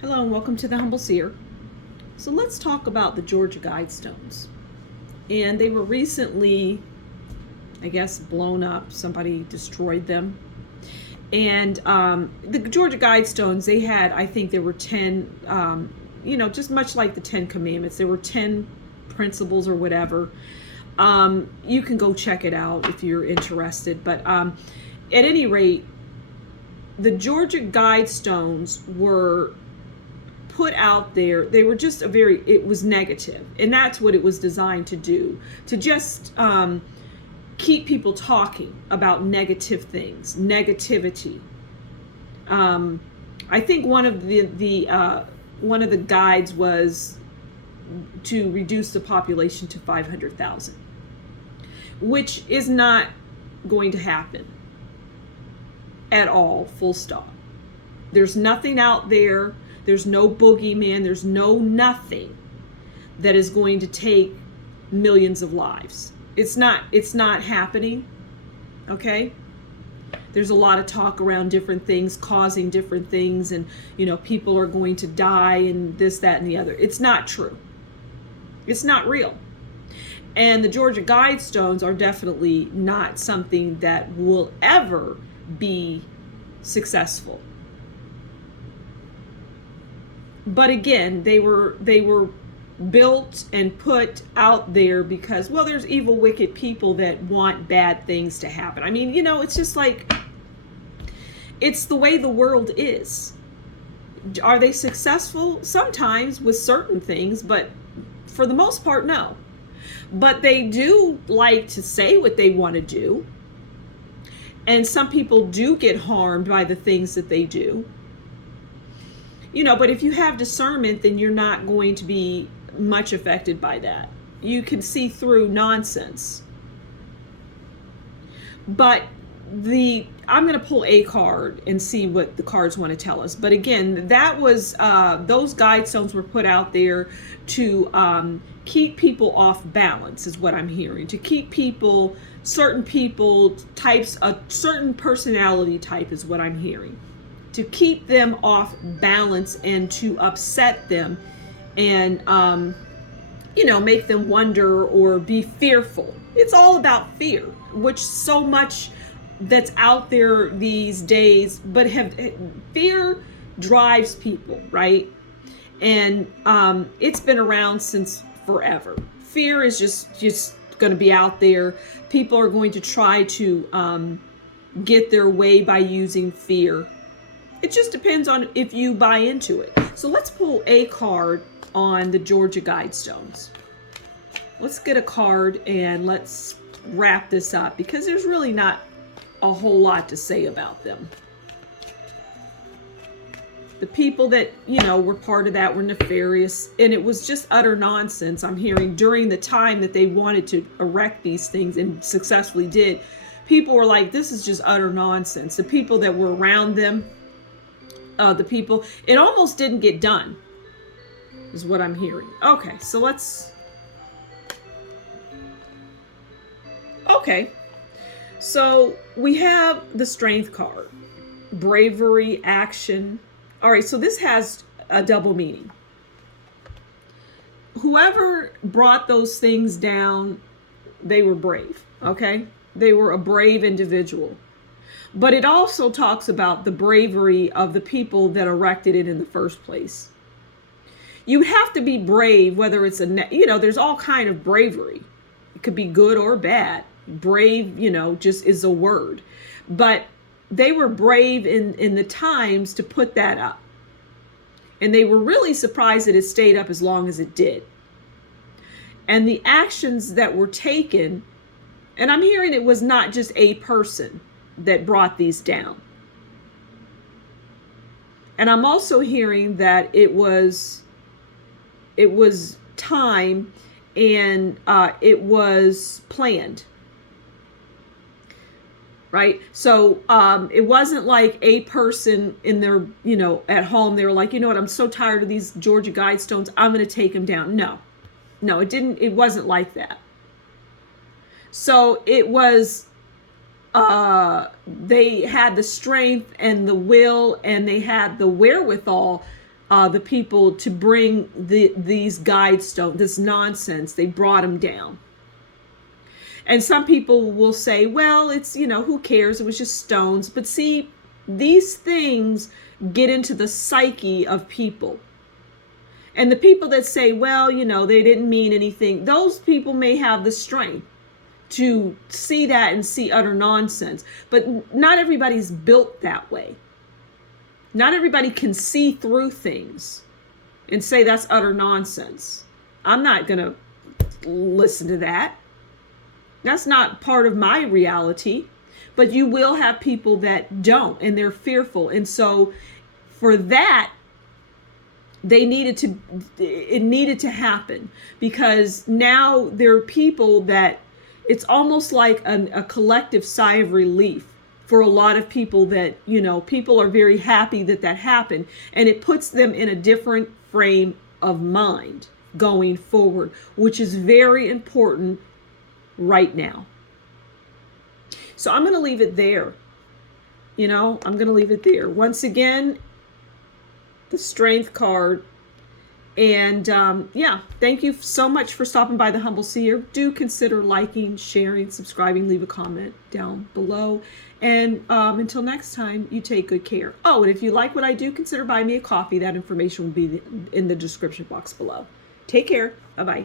Hello and welcome to the Humble Seer. So let's talk about the Georgia Guidestones. And they were recently, I guess, blown up. Somebody destroyed them. And the Georgia Guidestones, they had, I think there were 10, just much like the 10 Commandments, there were 10 principles or whatever. You can go check it out if you're interested. But at any rate, the Georgia Guidestones were put out there. They were just it was negative, and that's what it was designed to do, to just keep people talking about negative things, negativity. I think one of the guides was to reduce the population to 500,000, which is not going to happen at all, full stop. There's nothing out there. There's no boogeyman. There's no nothing that is going to take millions of lives. It's not happening. Okay? There's a lot of talk around different things causing different things, and people are going to die and this, that, and the other. It's not true. It's not real. And the Georgia Guidestones are definitely not something that will ever be successful. But again, they were built and put out there because, well, there's evil, wicked people that want bad things to happen. I mean, it's just like, it's the way the world is. Are they successful? Sometimes with certain things, but for the most part, no. But they do like to say what they want to do. And some people do get harmed by the things that they do. But if you have discernment, then you're not going to be much affected by that. You can see through nonsense. But I'm going to pull a card and see what the cards want to tell us. But again, that was those guidestones were put out there to keep people off balance, is what I'm hearing. To keep certain people types, a certain personality type is what I'm hearing. To keep them off balance and to upset them and, make them wonder or be fearful. It's all about fear, which so much that's out there these days, but fear drives people, right? And it's been around since forever. Fear is just going to be out there. People are going to try to get their way by using fear. It just depends on if you buy into it. So let's pull a card on the Georgia Guidestones. Let's get a card and let's wrap this up, because there's really not a whole lot to say about them. The people that, were part of that were nefarious, and it was just utter nonsense. I'm hearing during the time that they wanted to erect these things and successfully did, people were like, this is just utter nonsense. The people that were around them, it almost didn't get done, is what I'm hearing. Okay, so so we have the Strength card, bravery, action. All right, so this has a double meaning. Whoever brought those things down, they were brave, okay? They were a brave individual. But it also talks about the bravery of the people that erected it in the first place. You have to be brave, whether it's there's all kind of bravery. It could be good or bad. Brave, just is a word. But they were brave in the times to put that up. And they were really surprised that it stayed up as long as it did. And the actions that were taken, and I'm hearing it was not just a person that brought these down. And I'm also hearing that it was time and it was planned. Right? So it wasn't like a person in their, at home, they were like, you know what, I'm so tired of these Georgia Guidestones, I'm going to take them down. No, it wasn't like that. So it was, they had the strength and the will, and they had the wherewithal the people to bring these Guidestones, this nonsense. They brought them down. And some people will say, well, it's, who cares? It was just stones. But see, these things get into the psyche of people. And the people that say, well, they didn't mean anything, those people may have the strength to see that and see utter nonsense. But not everybody's built that way. Not everybody can see through things and say that's utter nonsense. I'm not going to listen to that. That's not part of my reality. But you will have people that don't, and they're fearful. And so for that, it needed to happen, because now there are people that it's almost like a collective sigh of relief for a lot of people that, people are very happy that happened, and it puts them in a different frame of mind going forward, which is very important right now. So I'm going to leave it there. I'm going to leave it there. Once again, the Strength card. And thank you so much for stopping by the Humble Seer. Do consider liking, sharing, subscribing, leave a comment down below. And until next time, you take good care. Oh, and if you like what I do, consider buying me a coffee. That information will be in the description box below. Take care. Bye-bye.